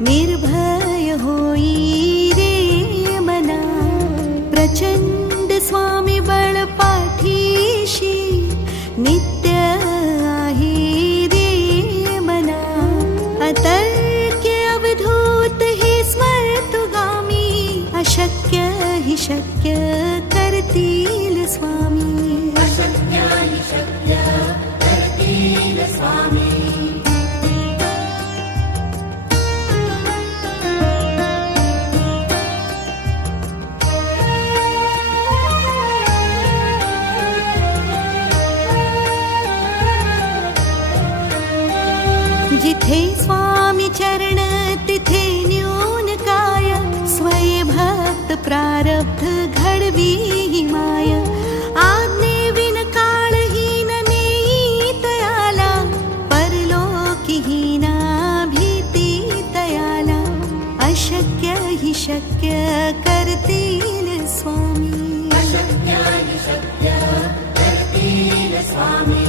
निर्भय होई रे मना, प्रचंड स्वामी बळ पाठीशी, नित्य आहे रे मना. अतर्क्य अवधूत हे स्मर्तुगामी, अशक्य हि शक्य करतील स्वामी. अशक्य हि शक्य करतील स्वामी. जिथे स्वामी चरण तिथे न्यून काय, स्वये भक्त प्रारब्ध घडवी ही माय. आज्ञेविन काळहीन नेई तयाला, परलोकीहीना भीती तयाला. अशक्य हि शक्य करतील स्वामी. अशक्य हि शक्य करतील स्वामी.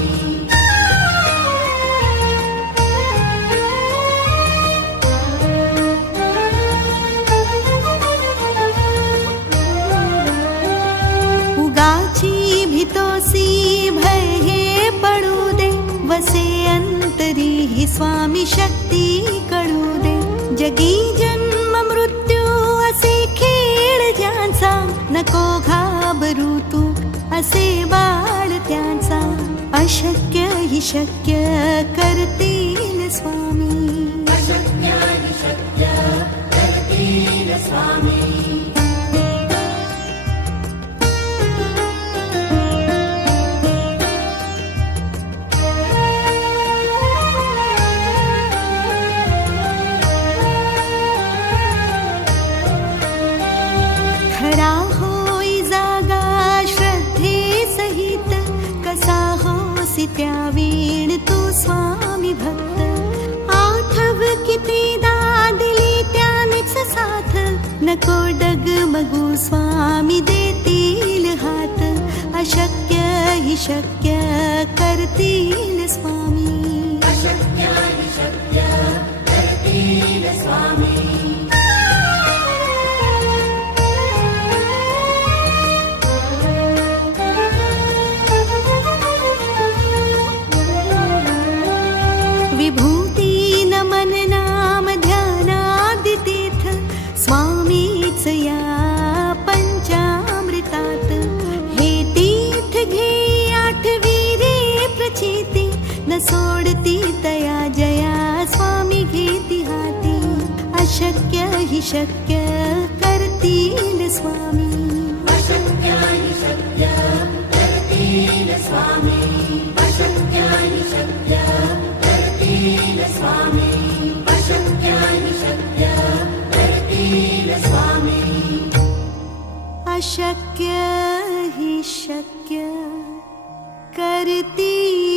भीतोसी भय हे पडू दे, वसे अंतरी ही स्वामी शक्ती कळू दे. जगी जन्म मृत्यू असे खेळ ज्यांचा, नको घाबरू तू असे बाळ त्यांचा. अशक्य हि शक्य करतील स्वामी. अशक्य हि शक्य करतील स्वामी. खरा होई जागा श्रद्धे सहित, कसा होसी त्या वीण तू स्वामी भक्त. आठव कितीदा दिली त्यानेच साथ, नको डगमगू स्वामी देतील हात. अशक्य हि शक्य करतील स्वामी. अशक्य हि शक्य करतील स्वामी. विभूती नमन नाम ध्यानादितीर्थ, स्वामीच या पंचामृतात. हे तीर्थ घे आठवी रे प्रचिती, न सोडती तया जया स्वामी घेती हाती. अशक्य हि शक्य करतील स्वामी. अशक्य हि शक्य करतील स्वामी. अशक्य हि शक्य करतील स्वामी. अशक्य हि शक्य करतील स्वामी. अशक्य हि शक्य करतील